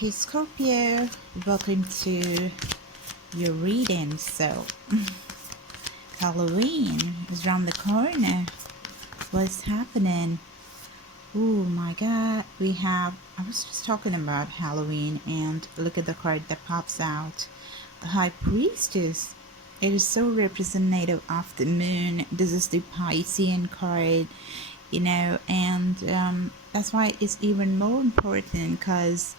Hey Scorpio, welcome to your reading. So, Halloween is around the corner. What's happening? Oh my god, I was just talking about Halloween and look at the card that pops out. The High Priestess. It is so representative of the moon. This is the Piscean card, and that's why it's even more important because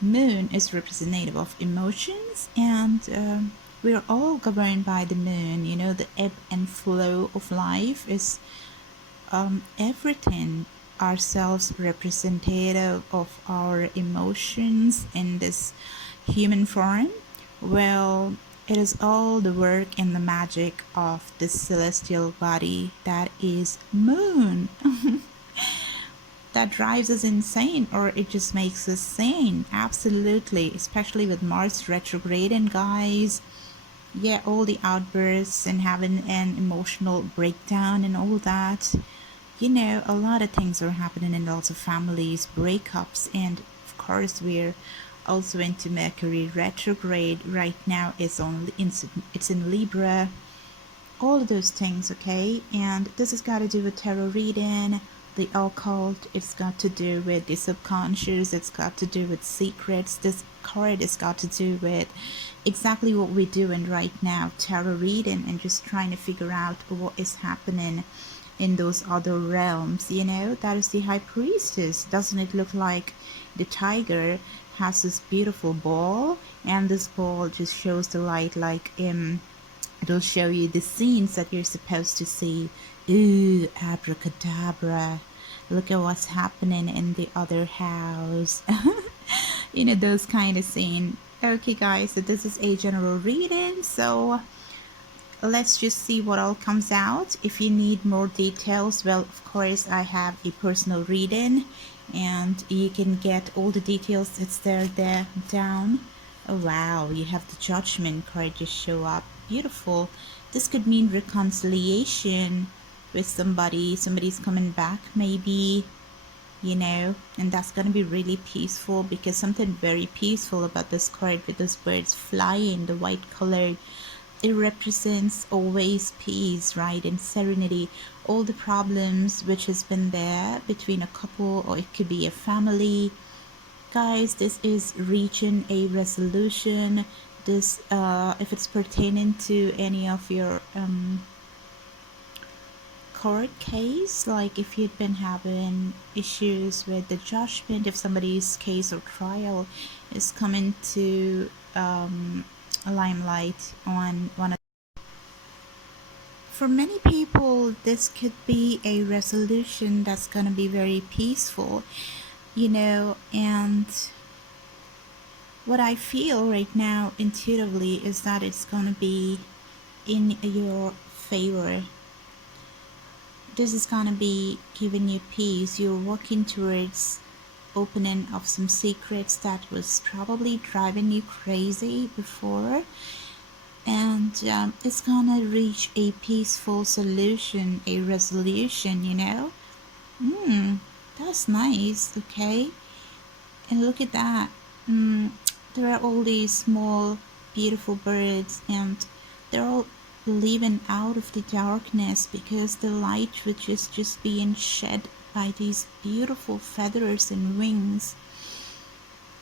moon is representative of emotions, and we're all governed by the moon. The ebb and flow of life is everything. Ourselves representative of our emotions in this human form. Well, it is all the work and the magic of the celestial body that is moon. That drives us insane, or it just makes us sane. Absolutely, especially with Mars retrograde. And guys, yeah, all the outbursts and having an emotional breakdown and all that, a lot of things are happening in lots of families, breakups, and of course we're also into Mercury retrograde right now. It's in Libra, all of those things. Okay, and this has got to do with tarot reading, the occult. It's got to do with the subconscious. It's got to do with secrets. This card has got to do with exactly what we're doing right now, tarot reading, and just trying to figure out what is happening in those other realms. That is the High Priestess. Doesn't it look like the tiger has this beautiful ball, and this ball just shows the light, like it'll show you the scenes that you're supposed to see. Ooh, abracadabra. Look at what's happening in the other house. Those kind of scenes. Okay, guys, so this is a general reading. So let's just see what all comes out. If you need more details, well, of course, I have a personal reading, and you can get all the details. It's there down. Oh wow, you have the Judgment card just show up. Beautiful. This could mean reconciliation with somebody's coming back, maybe, and that's gonna be really peaceful, because something very peaceful about this card with those birds flying, the white color. It represents always peace, right, and serenity. All the problems which has been there between a couple, or it could be a family. Guys, this is reaching a resolution. This if it's pertaining to any of your court case, like if you've been having issues with the judgment, if somebody's case or trial is coming to limelight on one of. For many people, this could be a resolution that's going to be very peaceful, and what I feel right now intuitively is that it's going to be in your favor. This is going to be giving you peace. You're working towards opening of some secrets that was probably driving you crazy before, and it's gonna reach a peaceful solution, a resolution. That's nice. Okay, and look at that. There are all these small beautiful birds, and they're all leaving out of the darkness, because the light which is just being shed by these beautiful feathers and wings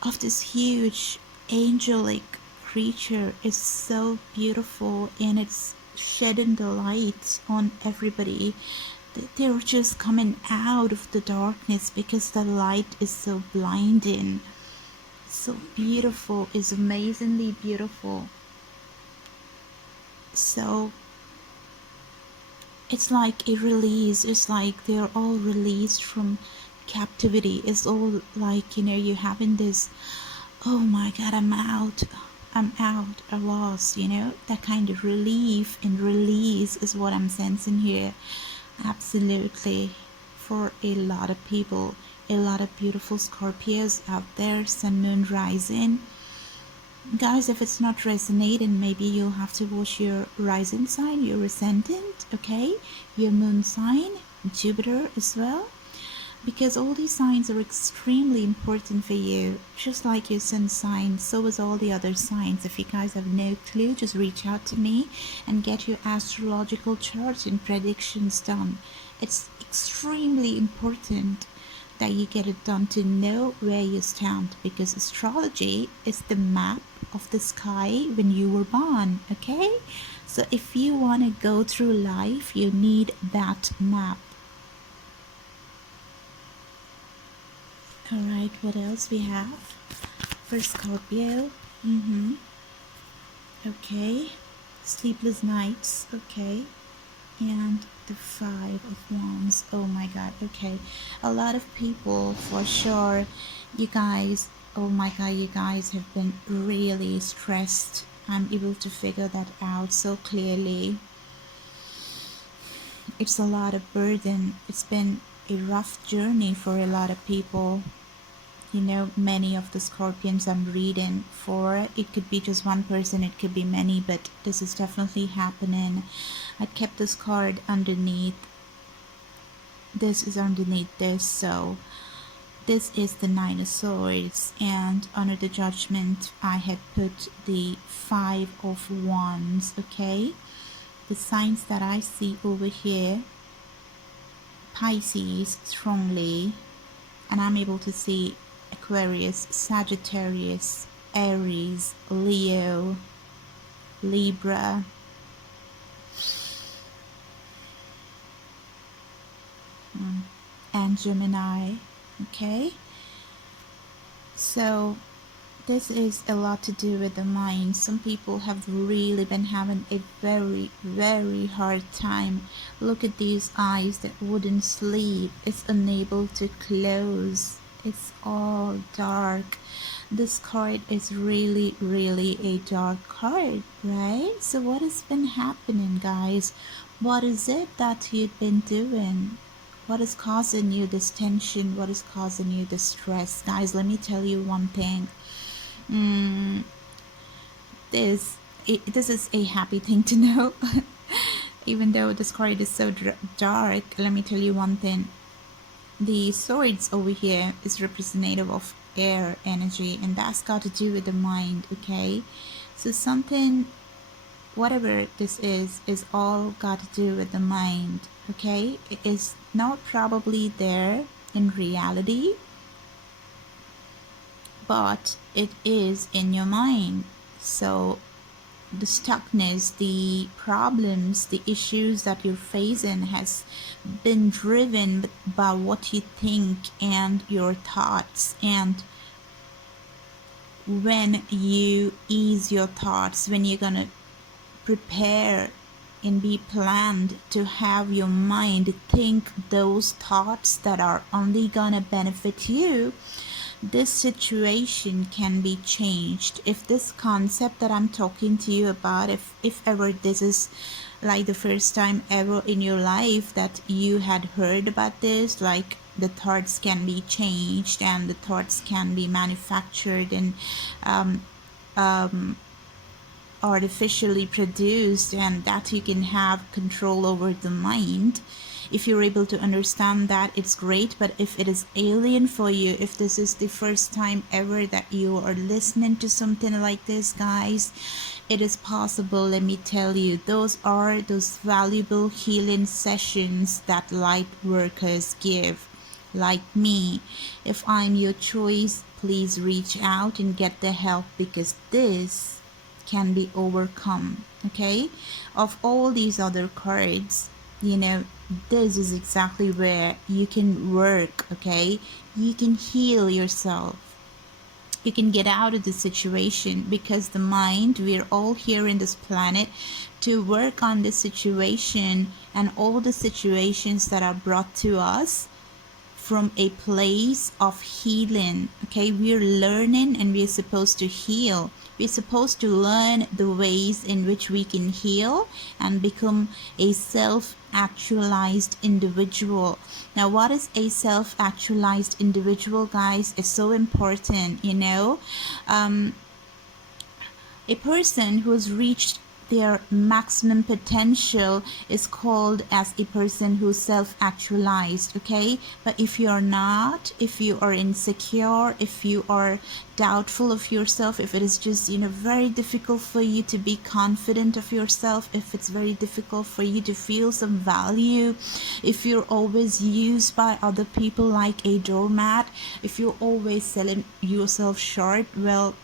of this huge angelic creature is so beautiful, and it's shedding the light on everybody. They're just coming out of the darkness because the light is so blinding, so beautiful. It's amazingly beautiful. So it's like a release. It's like they're all released from captivity. It's all like, you're having this, oh my god, I'm out, I lost, that kind of relief and release is what I'm sensing here. Absolutely. For a lot of people, a lot of beautiful Scorpios out there, Sun, Moon, Rising. Guys, if it's not resonating, maybe you'll have to watch your rising sign, your ascendant, okay, your moon sign, Jupiter as well. because all these signs are extremely important for you, just like your sun sign. So is all the other signs. If you guys have no clue, just reach out to me and get your astrological charts and predictions done. It's extremely important that you get it done to know where you stand, because astrology is the map of the sky when you were born. Okay, so if you want to go through life, you need that map. All right, what else we have for Scorpio? Okay, sleepless nights. Okay, and the 5 of Wands. Oh my god. Okay, a lot of people, for sure, you guys, oh my god, you guys have been really stressed. I'm able to figure that out so clearly. It's a lot of burden. It's been a rough journey for a lot of people. You know, many of the Scorpions I'm reading for, it could be just one person, it could be many, but this is definitely happening. I kept this card underneath. This is underneath this, so this is the 9 of Swords, and under the Judgment I had put the 5 of Wands. Okay, the signs that I see over here: Pisces strongly, and I'm able to see Aquarius, Sagittarius, Aries, Leo, Libra, and Gemini. Okay, so this is a lot to do with the mind. Some people have really been having a very, very hard time. Look at these eyes that wouldn't sleep. It's unable to close. It's all dark. This card is really, really a dark card, right? So what has been happening, guys? What is it that you've been doing? What is causing you this tension? What is causing you this stress? Guys, let me tell you one thing. This is a happy thing to know. Even though this card is so dark, let me tell you one thing. The swords over here is representative of air energy, and that's got to do with the mind. Okay, so something, whatever this is all got to do with the mind. Okay, it is not probably there in reality, but it is in your mind. So the stuckness, the problems, the issues that you're facing has been driven by what you think and your thoughts. And when you ease your thoughts, when you're gonna prepare and be planned to have your mind think those thoughts that are only gonna benefit you, this situation can be changed. If this concept that I'm talking to you about, if ever this is like the first time ever in your life that you had heard about this, like the thoughts can be changed and the thoughts can be manufactured and artificially produced, and that you can have control over the mind. If you're able to understand that, it's great. But if it is alien for you, if this is the first time ever that you are listening to something like this, guys, it is possible. Let me tell you, those are those valuable healing sessions that light workers give, like me. If I'm your choice, please reach out and get the help, because this can be overcome. Okay, of all these other cards, you know, this is exactly where you can work. Okay, you can heal yourself, you can get out of the situation, because the mind, we're all here in this planet to work on the situation and all the situations that are brought to us from a place of healing. Okay, we're learning and we're supposed to heal. We're supposed to learn the ways in which we can heal and become a self-actualized individual. Now, what is a self-actualized individual, guys? Is so important. You know, a person who's reached their maximum potential is called as a person who's self-actualized, okay? But if you're not, if you are insecure, if you are doubtful of yourself, if it is just, very difficult for you to be confident of yourself, if it's very difficult for you to feel some value, if you're always used by other people like a doormat, if you're always selling yourself short, well,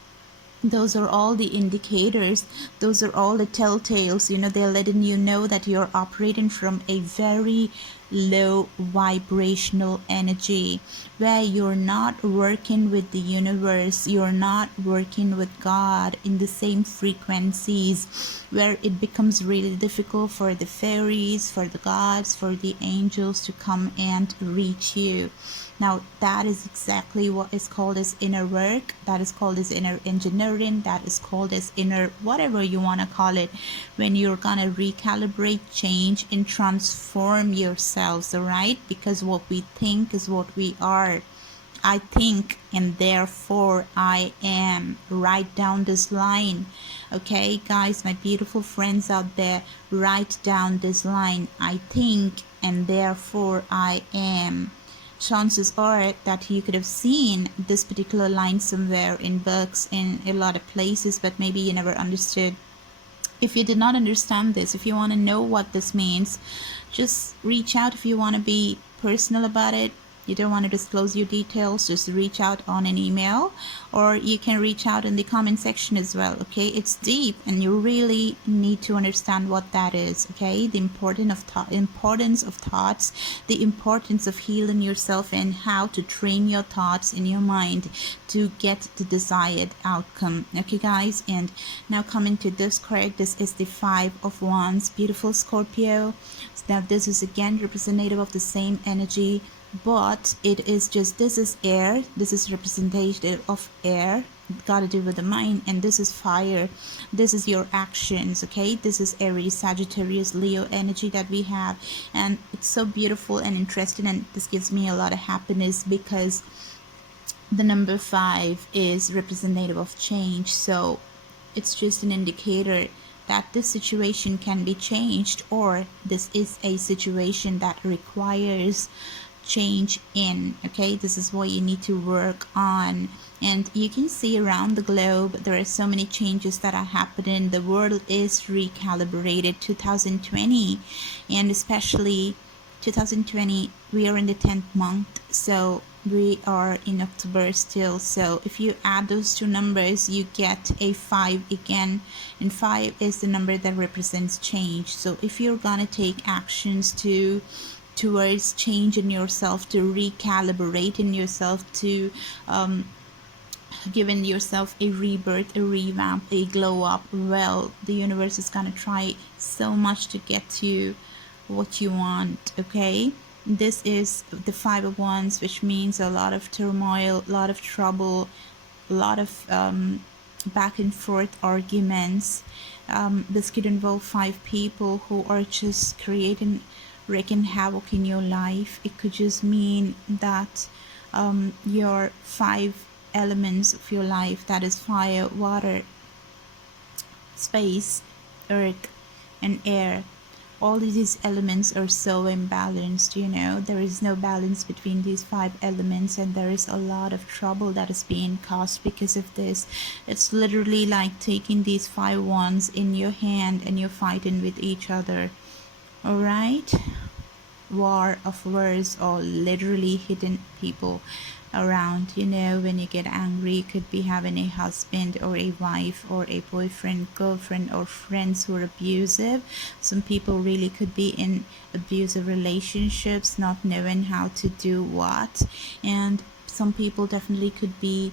those are all the indicators, those are all the telltales, they're letting you know that you're operating from a very low vibrational energy, where you're not working with the universe, you're not working with God in the same frequencies, where it becomes really difficult for the fairies, for the gods, for the angels to come and reach you. Now, that is exactly what is called as inner work, that is called as inner engineering, that is called as inner whatever you want to call it, when you're gonna recalibrate, change, and transform yourselves, all right? Because what we think is what we are. I think and therefore I am. Write down this line, okay, guys, my beautiful friends out there, write down this line. I think and therefore I am. Chances are that you could have seen this particular line somewhere in books, in a lot of places, but maybe you never understood. If you did not understand this, if you want to know what this means, just reach out. If you want to be personal about it, you don't want to disclose your details, just reach out on an email, or you can reach out in the comment section as well, okay? It's deep and you really need to understand what that is, okay? The importance of thoughts, the importance of healing yourself, and how to train your thoughts in your mind to get the desired outcome, okay, guys? And now coming to this card, this is the 5 of Wands, beautiful Scorpio. Now this is again representative of the same energy, but it is just, this is air, this is representative of air, got to do with the mind, and this is fire, this is your actions, okay? This is Aries, Sagittarius, Leo energy that we have, and it's so beautiful and interesting, and this gives me a lot of happiness because the number 5 is representative of change. So it's just an indicator that this situation can be changed, or this is a situation that requires change in, okay? This is what you need to work on. And you can see around the globe there are so many changes that are happening. The world is recalibrated. 2020, and especially 2020, we are in the 10th month, so we are in October still. So if you add those two numbers, you get a 5 again, and 5 is the number that represents change. So if you're gonna take actions towards change in yourself, to recalibrate in yourself, to giving yourself a rebirth, a revamp, a glow up, well, the universe is gonna try so much to get you what you want, okay? This is the 5 of Wands, which means a lot of turmoil, a lot of trouble, a lot of back and forth arguments. This could involve 5 people who are just wreaking havoc in your life. It could just mean that your 5 elements of your life, that is fire, water, space, earth, and air, all of these elements are so imbalanced, there is no balance between these 5 elements, and there is a lot of trouble that is being caused because of this. It's literally like taking these 5 wands in your hand and you're fighting with each other, all right? War of words, or literally hitting people around. When you get angry, you could be having a husband or a wife or a boyfriend, girlfriend, or friends who are abusive. Some people really could be in abusive relationships, not knowing how to do what, and some people definitely could be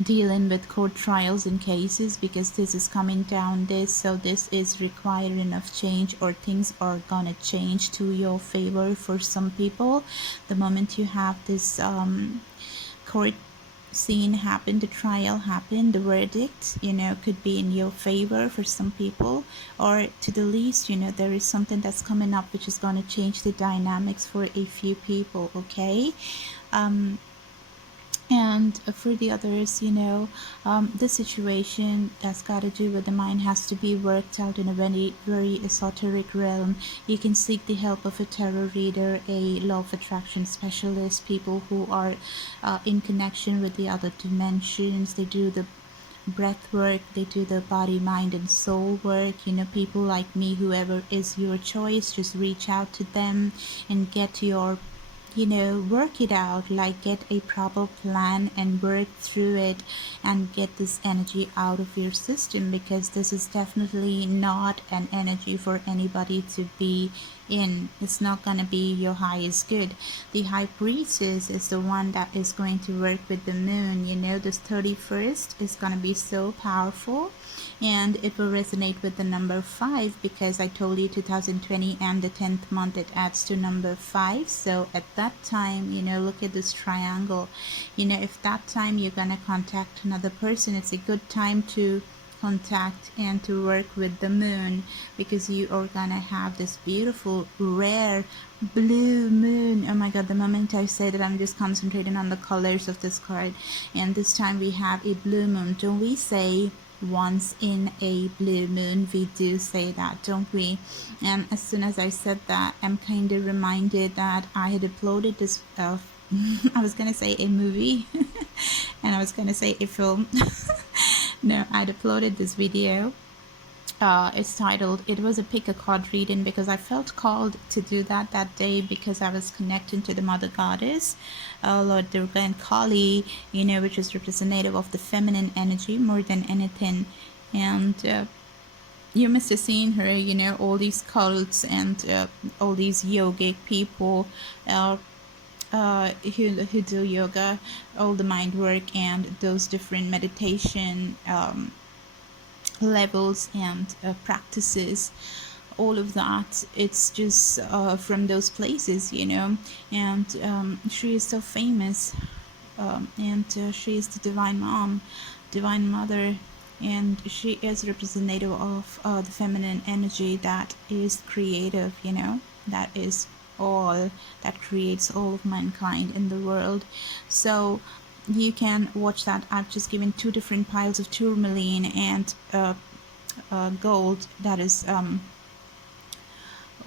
dealing with court trials and cases, because this is coming down this, so this is requiring of change, or things are gonna change to your favor for some people. The moment you have this court scene happen, the trial happen, the verdict, could be in your favor for some people, or to the least, there is something that's coming up which is gonna change the dynamics for a few people, okay? And for the others, the situation that's got to do with the mind has to be worked out in a very, very esoteric realm. You can seek the help of a tarot reader, a law of attraction specialist, people who are in connection with the other dimensions. They do the breath work, they do the body, mind, and soul work. People like me, whoever is your choice, just reach out to them and get your work it out, like get a proper plan and work through it and get this energy out of your system, because this is definitely not an energy for anybody to be in. It's not going to be your highest good. The high priestess is the one that is going to work with the moon. This 31st is going to be so powerful, and it will resonate with the number 5, because I told you 2020 and the 10th month, it adds to number 5. So at that time, look at this triangle. If that time you're gonna contact another person, it's a good time to contact and to work with the moon, because you are gonna have this beautiful rare blue moon. Oh my god, the moment I say that, I'm just concentrating on the colors of this card. And this time we have a blue moon. Don't we say once in a blue moon? We do say that, don't we? And as soon as I said that, I'm kind of reminded that I had uploaded this I was gonna say a movie and I was gonna say a film. No, I'd uploaded this video. It's titled, it was a pick a card reading, because I felt called to do that day, because I was connecting to the mother goddess, Lord Durga and Kali, which is representative of the feminine energy more than anything. And you must have seen her, all these cults and all these yogic people who do yoga, all the mind work and those different meditation levels and practices, all of that. It's just from those places, and she is so famous, and she is the divine mom, divine mother, and she is representative of the feminine energy that is creative, that is all that creates all of mankind in the world. So you can watch that. I've just given 2 different piles of tourmaline and gold, that is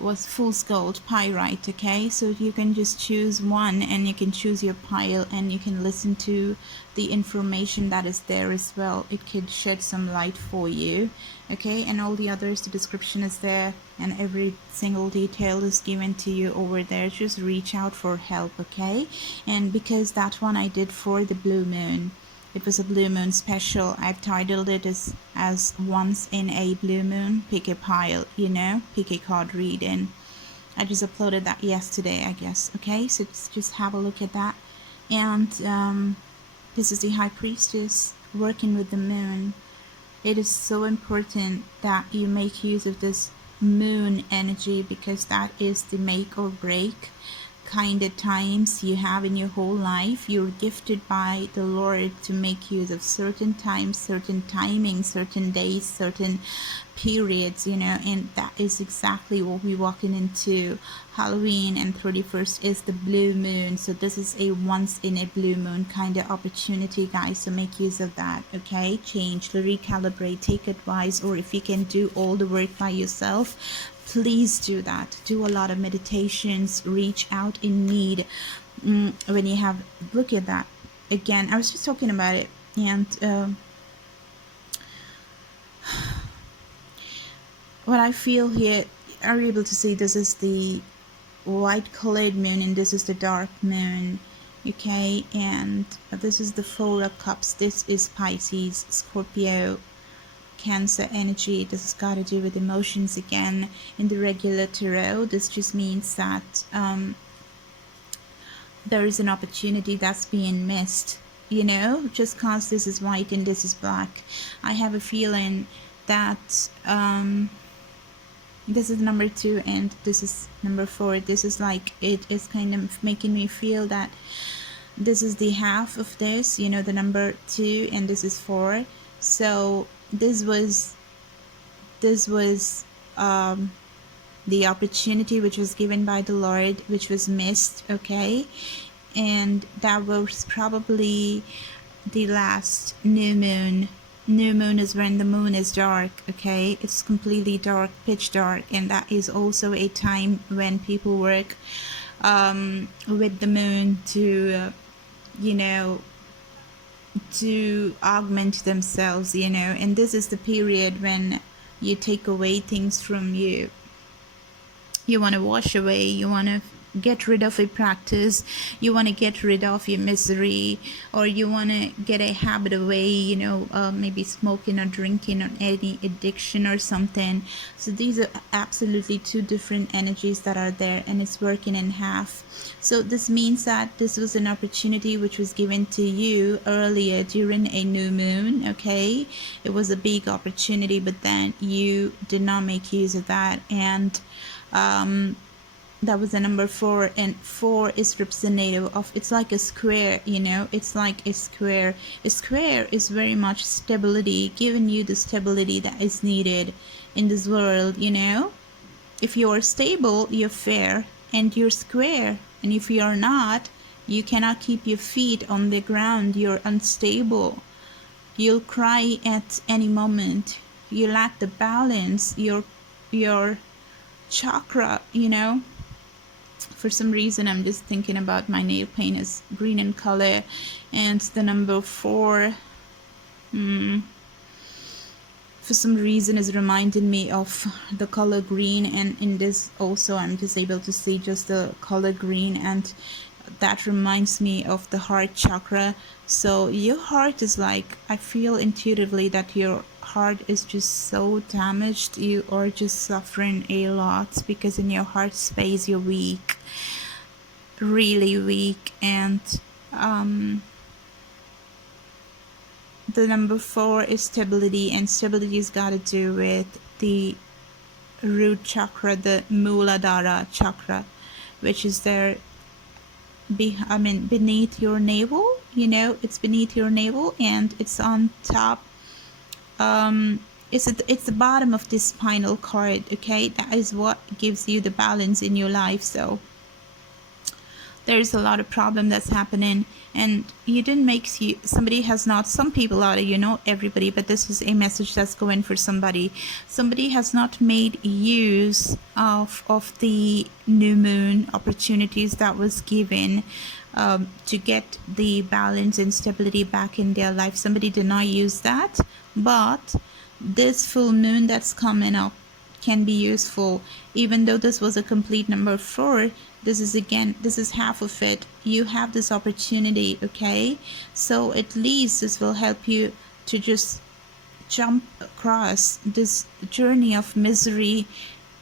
was fool's gold pyrite. Okay, so you can just choose one and you can choose your pile and you can listen to the information that is there as well. It could shed some light for you. Okay, and all the others, the description is there and every single detail is given to you over there. Just reach out for help. Okay, and because that one I did for the blue moon, it was a blue moon special. I've titled it as once in a blue moon, pick a pile, pick a card reading. I just uploaded that yesterday, I guess. Okay, so just have a look at that. And this is the high priestess working with the moon. It is so important that you make use of this moon energy, because that is the make or break kind of times you have in your whole life. You're gifted by the Lord to make use of certain times, certain timings, certain days, certain periods, and that is exactly what we're walking into. Halloween and 31st is the blue moon, so this is a once in a blue moon kind of opportunity, guys, so make use of that. Okay, change, recalibrate, take advice, or if you can do all the work by yourself, please do that. Do a lot of meditations, reach out in need when you have, look at that again. I was just talking about it, and what I feel here, are you able to see this is the white colored moon and this is the dark moon? Okay, and this is the 4 of cups. This is Pisces, Scorpio, Cancer energy. This has got to do with emotions again. In the regular tarot, this just means that there is an opportunity that's being missed, just cause this is white and this is black. I have a feeling that this is number 2 and this is number 4. This is like, it is kind of making me feel that this is the half of this, the number 2, and this is 4. So this was the opportunity which was given by the Lord, which was missed. Okay, and that was probably the last new moon. New moon is when the moon is dark, okay? It's completely dark, pitch dark, and that is also a time when people work with the moon to, you know, to augment themselves, you know. And this is the period when you take away things from you. You want to wash away, you want to get rid of a practice, you want to get rid of your misery, or you want to get a habit away, you know, maybe smoking or drinking or any addiction or something. So these are absolutely two different energies that are there, and it's working in half. So this means that this was an opportunity which was given to you earlier during a new moon, okay? It was a big opportunity, but then you did not make use of that, and that was the number 4, and 4 is representative of, it's like a square, you know, it's like a square. A square is very much stability, giving you the stability that is needed in this world, you know. If you're stable, you're fair and you're square, and if you're not, you cannot keep your feet on the ground, you're unstable, you'll cry at any moment, you lack the balance, your chakra, you know. For some reason I'm just thinking about my nail paint is green in color, and the number 4 for some reason is reminding me of the color green, and in this also I'm just able to see just the color green, and that reminds me of the heart chakra. So your heart is like, I feel intuitively that your heart is just so damaged, you are just suffering a lot, because in your heart space you're weak, really weak. And the number 4 is stability, and stability's got to do with the root chakra, the Muladhara chakra, which is there beneath your navel, you know, it's beneath your navel, and it's on top, it's the bottom of this spinal cord, okay? That is what gives you the balance in your life. So there's a lot of problem that's happening, and you didn't make somebody has not, some people out there, you know, everybody, but this is a message that's going for somebody. Somebody has not made use of the new moon opportunities that was given to get the balance and stability back in their life. Somebody did not use that, but this full moon that's coming up can be useful. Even though this was a complete number 4, this is half of it. You have this opportunity, okay? So at least this will help you to just jump across this journey of misery.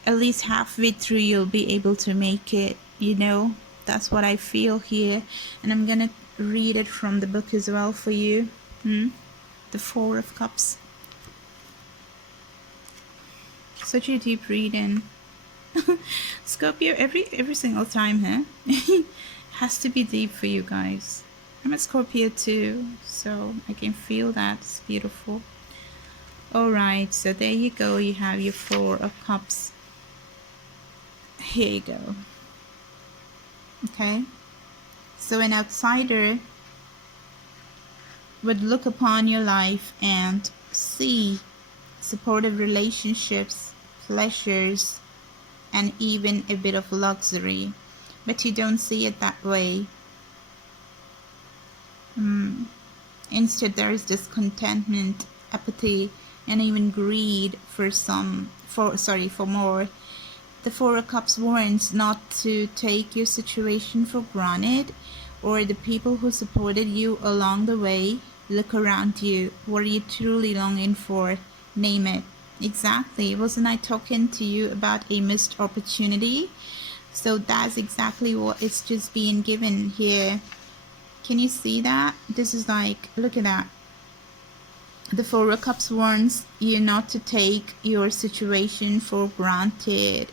At least halfway through you'll be able to make it, you know. That's what I feel here, and I'm gonna read it from the book as well for you. The 4 of Cups. Such a deep reading. Scorpio, every single time, huh? Has to be deep for you guys. I'm a Scorpio too, so I can feel that. It's beautiful. Alright, so there you go. You have your 4 of Cups. Here you go. Okay? So an outsider would look upon your life and see supportive relationships, pleasures, and even a bit of luxury, but you don't see it that way. Instead, there is discontentment, apathy, and even greed for more. The 4 of Cups warns not to take your situation for granted, or the people who supported you along the way. Look around you. What are you truly longing for? Name it. Exactly. Wasn't I talking to you about a missed opportunity? So that's exactly what is just being given here. Can you see that? This is like, look at that. The 4 of Cups warns you not to take your situation for granted.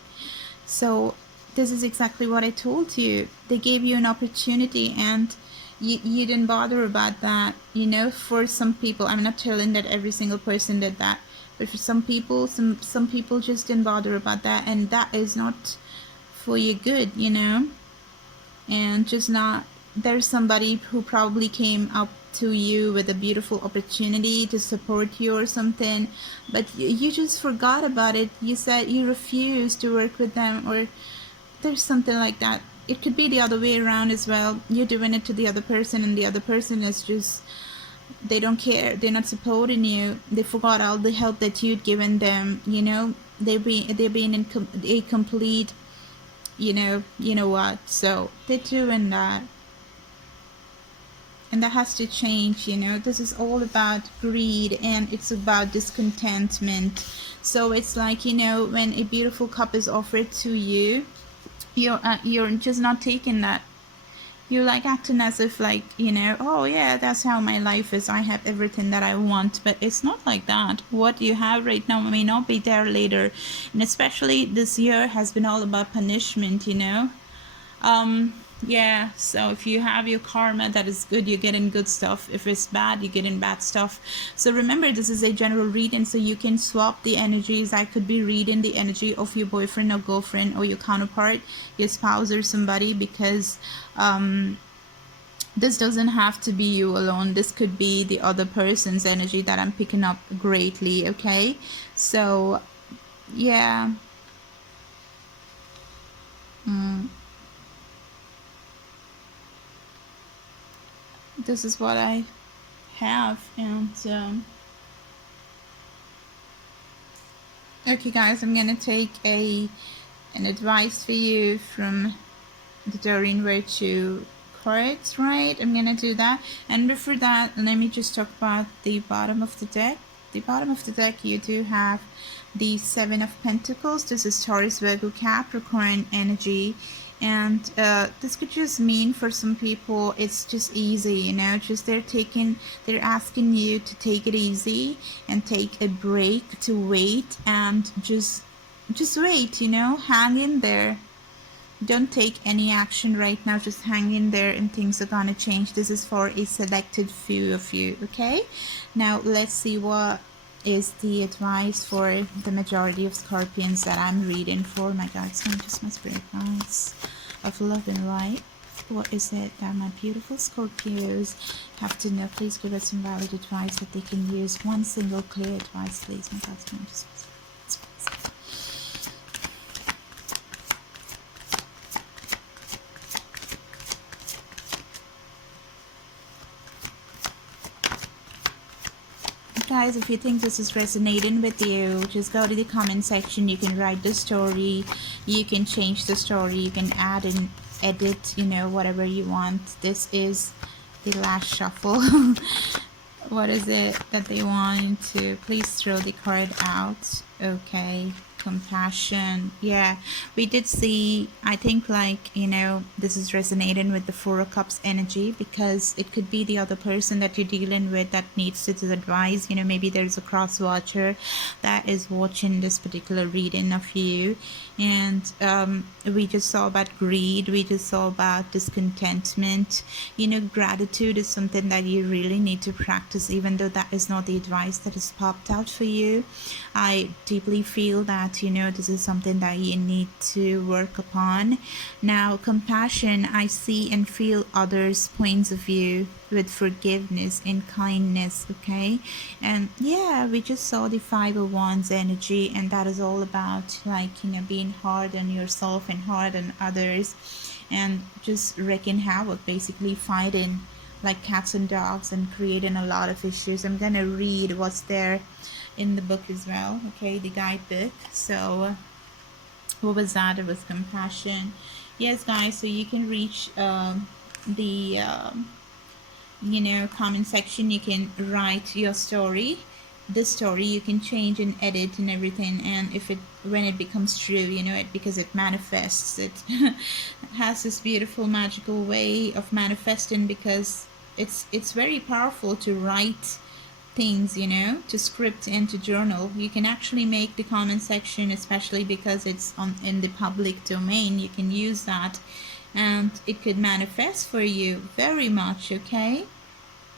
So this is exactly what I told you. They gave you an opportunity and you didn't bother about that. You know, for some people, I'm not telling that every single person did that, but for some people, some people just didn't bother about that, and that is not for your good, you know. And just not there's somebody who probably came up to you with a beautiful opportunity to support you or something, but you just forgot about it. You said you refused to work with them, or there's something like that. It could be the other way around as well. You're doing it to the other person, and the other person is just, they don't care, they're not supporting you, they forgot all the help that you'd given them, you know. They're being in a complete, you know what, so they're doing that, and that has to change, you know. This is all about greed, and it's about discontentment. So it's like, you know, when a beautiful cup is offered to you, you're just not taking that. You're like acting as if, like, you know, oh yeah, that's how my life is, I have everything that I want. But it's not like that. What you have right now may not be there later. And especially this year has been all about punishment, you know. Yeah, so if you have your karma that is good, you're getting good stuff. If it's bad, you're getting bad stuff. So remember, this is a general reading, so you can swap the energies. I could be reading the energy of your boyfriend or girlfriend or your counterpart, your spouse or somebody, because this doesn't have to be you alone. This could be the other person's energy that I'm picking up greatly, okay? So yeah. This is what I have. And okay guys, I'm gonna take an advice for you from the Doreen Virtue cards, right? I'm gonna do that, and before that, let me just talk about the bottom of the deck. The bottom of the deck, you do have the Seven of Pentacles. This is Taurus, Virgo, Capricorn energy. And this could just mean for some people it's just easy, you know, just they're asking you to take it easy and take a break, to wait, and just wait, you know, hang in there. Don't take any action right now, just hang in there and things are gonna change. This is for a selected few of you, okay? Now let's see what is the advice for the majority of Scorpions that I'm reading for. My God, so just my spirit guides of love and light. What is it that my beautiful Scorpios have to know? Please give us some valid advice that they can use. One single clear advice, please. My God, just guys, if you think this is resonating with you, just go to the comment section. You can write the story, you can change the story, you can add and edit, you know, whatever you want. This is the last shuffle. What is it that they want to please throw the card out? Okay, compassion. Yeah, we did see, I think, like, you know, this is resonating with the Four of Cups energy, because it could be the other person that you're dealing with that needs this advice. You know, maybe there's a cross watcher that is watching this particular reading of you, and we just saw about greed, we just saw about discontentment. You know, gratitude is something that you really need to practice, even though that is not the advice that is popped out for you. I deeply feel that, you know, this is something that you need to work upon. Now, compassion, I see and feel others' points of view with forgiveness and kindness, okay? And yeah, we just saw the Five of Wands energy, and that is all about, like, you know, being hard on yourself and hard on others, and just wreaking havoc, basically fighting like cats and dogs and creating a lot of issues. I'm gonna read what's there in the book as well, okay, the guidebook. So what was that? It was compassion. Yes guys, so you can reach the you know, comment section. You can write your story, the story you can change and edit and everything, and if it, when it becomes true, you know, it, because it manifests, it has this beautiful magical way of manifesting, because it's very powerful to write things, you know, to script and to journal. You can actually make the comment section, especially because it's on in the public domain, you can use that and it could manifest for you very much, okay?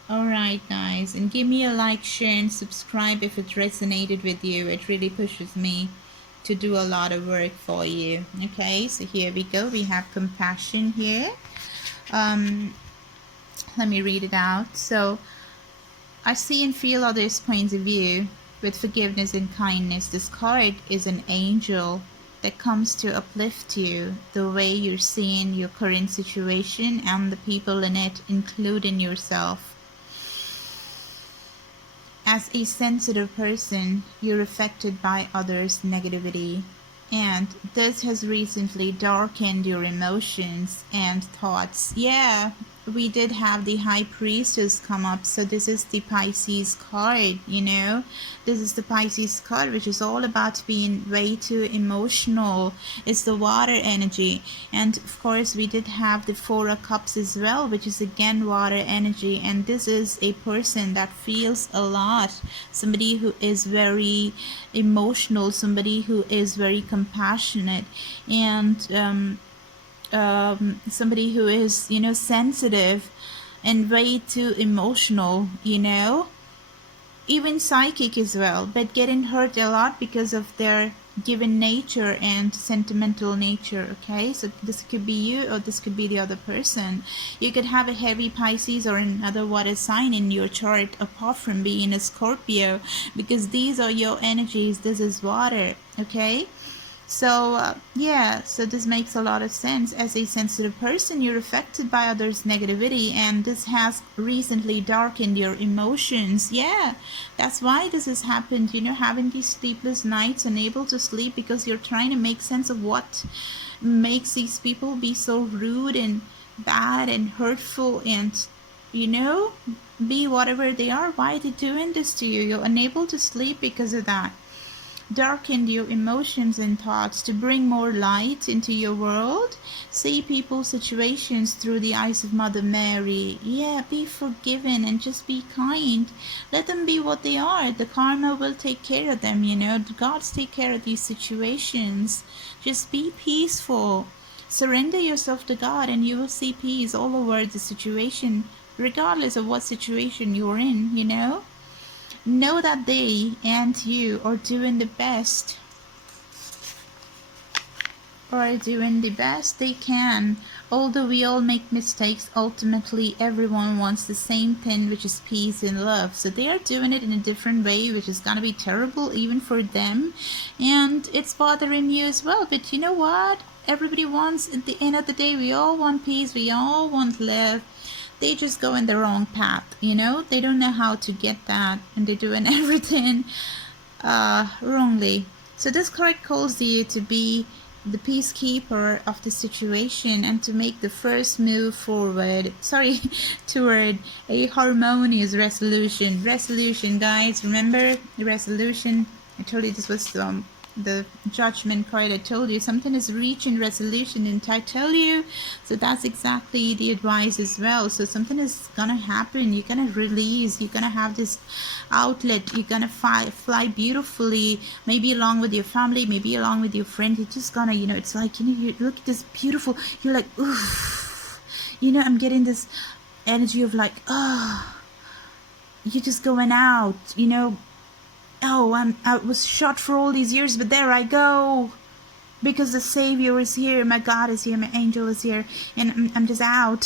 Alright guys, and give me a like, share and subscribe if it resonated with you. It really pushes me to do a lot of work for you. Okay, so here we go. We have compassion here. Let me read it out. So, I see and feel others' points of view with forgiveness and kindness. This card is an angel that comes to uplift you the way you're seeing your current situation and the people in it, including yourself. As a sensitive person, you're affected by others' negativity, and this has recently darkened your emotions and thoughts. Yeah, we did have the High Priestess come up, so this is the Pisces card, you know. This is the Pisces card, which is all about being way too emotional. It's the water energy, and of course we did have the Four of Cups as well, which is again water energy, and this is a person that feels a lot, somebody who is very emotional, somebody who is very compassionate, and somebody who is, you know, sensitive and way too emotional, you know, even psychic as well, but getting hurt a lot because of their given nature and sentimental nature. Okay, so this could be you or this could be the other person. You could have a heavy Pisces or another water sign in your chart apart from being a Scorpio, because these are your energies. This is water. Okay, so yeah, so this makes a lot of sense. As a sensitive person, you're affected by others' negativity, and this has recently darkened your emotions. Yeah, that's why this has happened. You know, having these sleepless nights, unable to sleep because you're trying to make sense of what makes these people be so rude and bad and hurtful and, you know, be whatever they are. Why are they doing this to you? You're unable to sleep because of that. Darkened your emotions and thoughts to bring more light into your world. See people's situations through the eyes of Mother Mary. Yeah, be forgiving and just be kind. Let them be what they are. The karma will take care of them, you know. The gods take care of these situations. Just be peaceful. Surrender yourself to God and you will see peace all over the situation, regardless of what situation you're in, you know. Know that they and you are doing the best they can. Although we all make mistakes, ultimately everyone wants the same thing, which is peace and love. So they are doing it in a different way, which is gonna be terrible even for them, and it's bothering you as well. But you know what? Everybody wants, at the end of the day, we all want peace, we all want love. They just go in the wrong path, you know. They don't know how to get that, and they're doing everything wrongly. So this card calls you to be the peacekeeper of the situation and to make the first move forward, toward a harmonious resolution. Guys, remember the resolution. I told you this was the Judgment card. I told you something is reaching resolution, and I tell you, so that's exactly the advice as well. So something is gonna happen. You're gonna release, you're gonna have this outlet, you're gonna fly beautifully, maybe along with your family, maybe along with your friend. You're just gonna, you know, it's like, you know, you look at this beautiful, you're like, oof, you know, I'm getting this energy of like, oh, you're just going out, you know. Oh, I was shot for all these years, but there I go. Because the Savior is here, my God is here, my angel is here, and I'm just out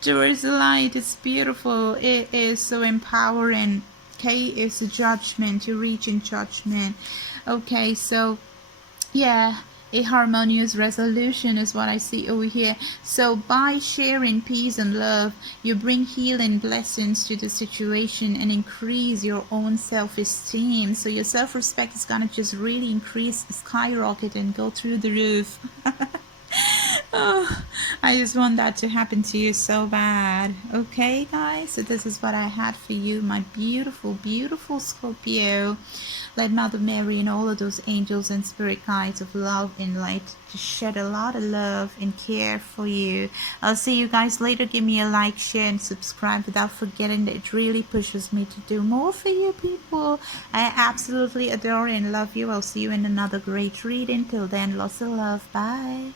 towards the light. It's beautiful. It is so empowering. Okay, it's a judgment. You reach in judgment. Okay, so yeah, a harmonious resolution is what I see over here. So by sharing peace and love, you bring healing blessings to the situation and increase your own self-esteem. So your self-respect is gonna just really increase, skyrocket, and go through the roof. Oh, I just want that to happen to you so bad. Okay, guys, so this is what I had for you, my beautiful, beautiful Scorpio. Let Mother Mary and all of those angels and spirit guides of love and light to shed a lot of love and care for you. I'll see you guys later. Give me a like, share, and subscribe without forgetting that it really pushes me to do more for you people. I absolutely adore and love you. I'll see you in another great reading. Till then, lots of love. Bye.